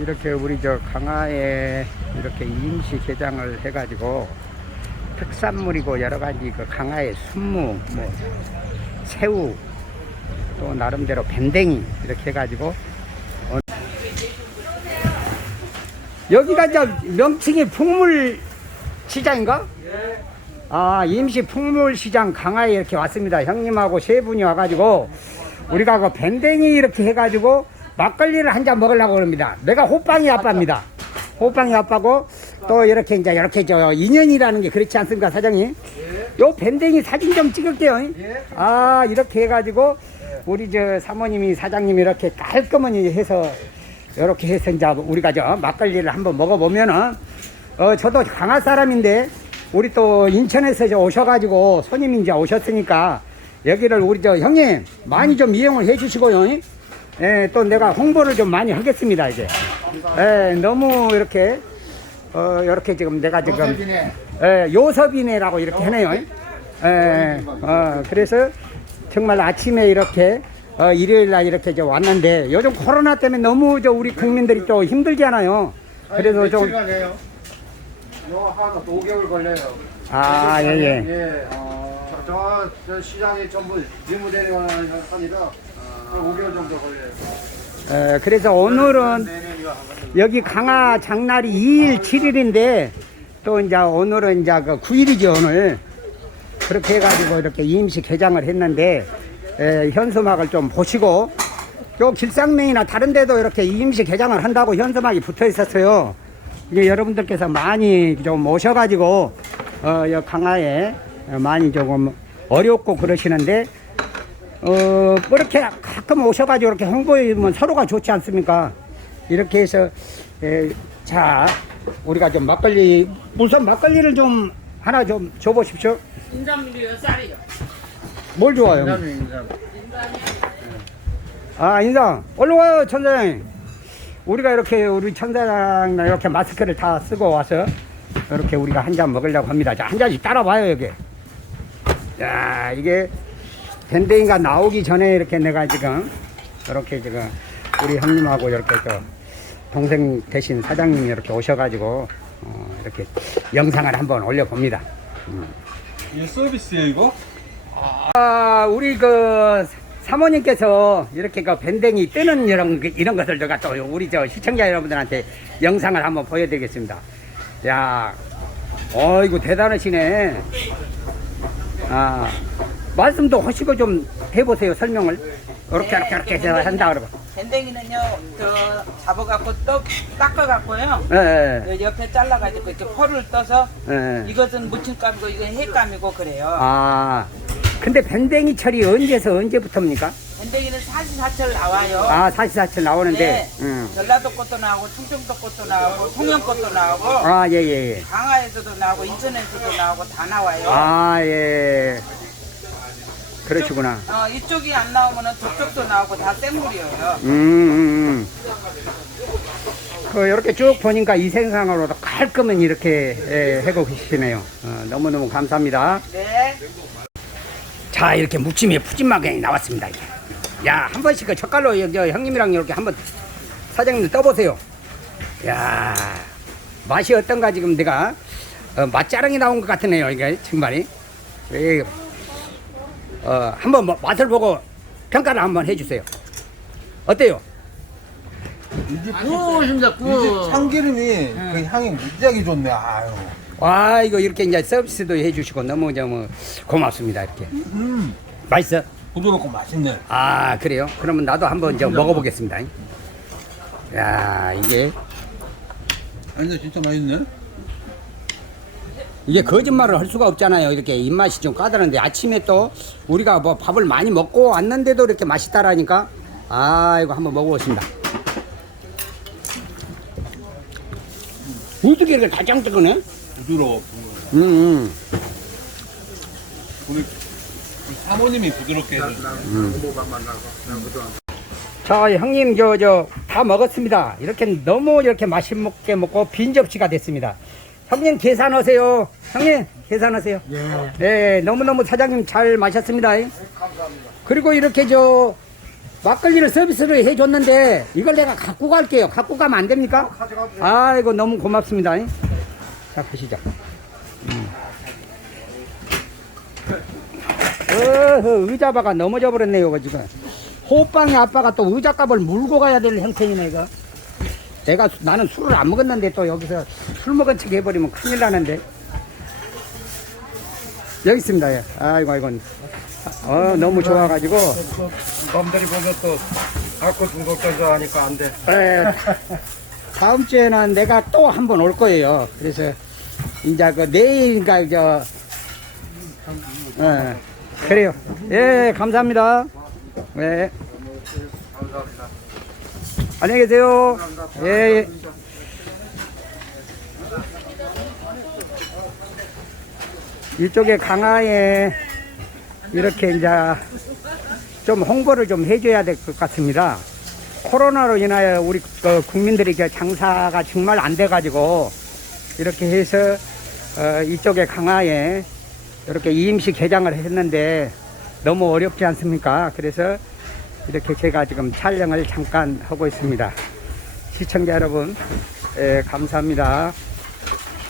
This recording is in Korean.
이렇게 우리 저 강화에 이렇게 임시 개장을 해가지고 특산물이고 여러 가지 그 강화의 순무, 뭐 새우, 또 나름대로 밴댕이 이렇게 해가지고 어, 여기가 저 명칭이 풍물 시장인가? 아 임시 풍물 시장 강화에 이렇게 왔습니다. 형님하고 세 분이 와가지고 우리가 그 밴댕이 이렇게 해가지고 막걸리를 한 잔 먹으려고 그럽니다. 내가 호빵이 아빠입니다. 호빵이 아빠고 또 이렇게 이제 이렇게 저 인연이라는 게 그렇지 않습니까 사장님? 요 밴댕이 사진 좀 찍을게요. 아 이렇게 해가지고 우리 저 사모님이 사장님이 이렇게 깔끔하게 해서 이렇게 해서 이제 우리가 저 막걸리를 한번 먹어보면은 어 저도 강화 사람인데 우리 또 인천에서 저 오셔가지고 손님이 이제 오셨으니까 여기를 우리 저 형님 많이 좀 이용을 해주시고요. 예, 또 내가 홍보를 좀 많이 하겠습니다 이제. 예, 너무 이렇게 어 이렇게 지금 내가 지금 예, 요섭이네라고 이렇게 해네요. 예, 어, 그래서 정말 아침에 이렇게 어, 일요일 날 이렇게 저 왔는데 요즘 코로나 때문에 너무 저 우리 국민들이 또 힘들잖아요. 그래서 좀요한 5개월 걸려요. 아, 예, 예. 예. 저, 저, 저 시장이 전부 리모델링 하니까 5개월 정도 걸려요. 에, 그래서 오늘은 내년이가 한 여기 강화 장날이 2일 7일인데 또 이제 오늘은 이제 그 9일이죠 오늘 그렇게 해가지고 이렇게 임시 개장을 했는데 에, 현수막을 좀 보시고 요 길상면이나 다른 데도 이렇게 임시 개장을 한다고 현수막이 붙어 있었어요. 이게 여러분들께서 많이 좀 오셔가지고 어, 여 강화에 많이 조금 어렵고 그러시는데 어, 뭐 이렇게 가끔 오셔가지고 이렇게 홍보해주면 서로가 좋지 않습니까? 이렇게 해서, 에, 자, 우리가 좀 막걸리, 우선 막걸리를 좀 하나 좀 줘보십시오. 인삼류 몇 살이요? 뭘 좋아요? 아, 인상. 얼른 와요, 천사장. 우리가 이렇게, 우리 천사장 이렇게 마스크를 다 쓰고 와서 이렇게 우리가 한 잔 먹으려고 합니다. 자, 한 잔씩 따라봐요, 여기. 야, 이게 밴댕이가 나오기 전에 이렇게 내가 지금 이렇게 지금 우리 형님하고 이렇게 저 동생 대신 사장님이 이렇게 오셔가지고 어, 이렇게 영상을 한번 올려봅니다. 이게 서비스예요 이거? 아, 우리 그 사모님께서 이렇게 그 밴댕이 뜨는 이런 그- 이런 것을 제가 또 우리 저 시청자 여러분들한테 영상을 한번 보여드리겠습니다. 야, 어이구 대단하시네. 아, 말씀도 하시고 좀 해보세요 설명을. 이렇게 이렇게 이렇게 해서 한다 그러고. 밴댕이는요, 저 잡아갖고 또 닦아갖고요. 그 옆에 잘라가지고 이렇게 펄을 떠서 예. 이것은 무침감이고 이건 햇감이고 그래요. 아, 근데 밴댕이 철이 언제서 언제부터입니까? 밴댕이는 사시사철 나와요. 아, 사시사철 나오는데. 네. 음. 전라도 것도 나오고 충청도 것도 나오고 통영 것도 나오고 아, 예, 예, 예. 강화에서도 나오고 인천에서도 나오고 다 나와요. 아, 예. 그러시구나. 어, 이쪽이 안 나오면은 저쪽도 나오고 다 생물이에요. 음, 음, 음. 그, 이렇게 쭉 보니까 이 생상으로도 깔끔한 이렇게 예, 해고 계시네요. 어, 너무너무 감사합니다. 네. 자, 이렇게 무침이 푸짐하게 나왔습니다. 이게. 야, 한 번씩 그 젓갈로 저 형님이랑 이렇게 한번 사장님 떠보세요. 야, 맛이 어떤가 지금 내가 어, 맛자랑이 나온 것 같으네요. 이게 정말이. 예, 어, 한번 뭐 맛을 보고 평가를 한번 해주세요. 어때요? 꿀입니다, 이게 참기름이 그 향이 무지하게 좋네. 아유. 와, 이거 이렇게 이제 서비스도 해주시고 너무 너무 고맙습니다. 이렇게. 음. 맛있어? 부드럽고 맛있네. 아 그래요? 그러면 나도 한번 저 먹어보겠습니다. 야 이게 아니 진짜 맛있네. 이게 거짓말을 할 수가 없잖아요. 이렇게 입맛이 좀 까다른데 아침에 또 우리가 뭐 밥을 많이 먹고 왔는데도 이렇게 맛있다라니까 아 이거 한번 먹어보겠습니다. 어떻게 이렇게 달짝뜨거네? 부드러워. 음, 음. 우리 사모님이 부드럽게 해줘. 자 형님 저 저 다 먹었습니다. 이렇게 너무 이렇게 맛있게 먹고 빈 접시가 됐습니다. 형님 계산하세요. 형님 계산하세요. 예. 네 너무 너무 사장님 잘 마셨습니다. 감사합니다. 그리고 이렇게 저 막걸리를 서비스로 해줬는데 이걸 내가 갖고 갈게요. 갖고 가면 안 됩니까? 가져가도 돼요. 아이고 너무 고맙습니다. 자 보시죠. 음. 어허, 의자바가 넘어져 버렸네요, 지금. 호빵이 아빠가 또 의자값을 물고 가야 될 형편이네, 이거. 내가 수- 나는 술을 안 먹었는데 또 여기서 술 먹은 척 해버리면 큰일 나는데. 여기 있습니다, 예. 아이고, 아이고. 어, 너무 좋아가지고. 남들이 보면 또 아까 중독자자 하니까 안 돼. 에, 다음 주에는 내가 또 한 번 올 거예요. 그래서 이제 그 내일인가 저 예, 그래요. 예, 감사합니다. 네. 감사합니다. 안녕히 계세요. 예. 예. 이쪽에 강화에 이렇게 이제 좀 홍보를 좀 해줘야 될 것 같습니다. 코로나로 인하여 우리 그 국민들이 장사가 정말 안 돼가지고 이렇게 해서 어, 이쪽에 강화에 이렇게 임시 개장을 했는데 너무 어렵지 않습니까? 그래서 이렇게 제가 지금 촬영을 잠깐 하고 있습니다. 시청자 여러분, 예, 감사합니다.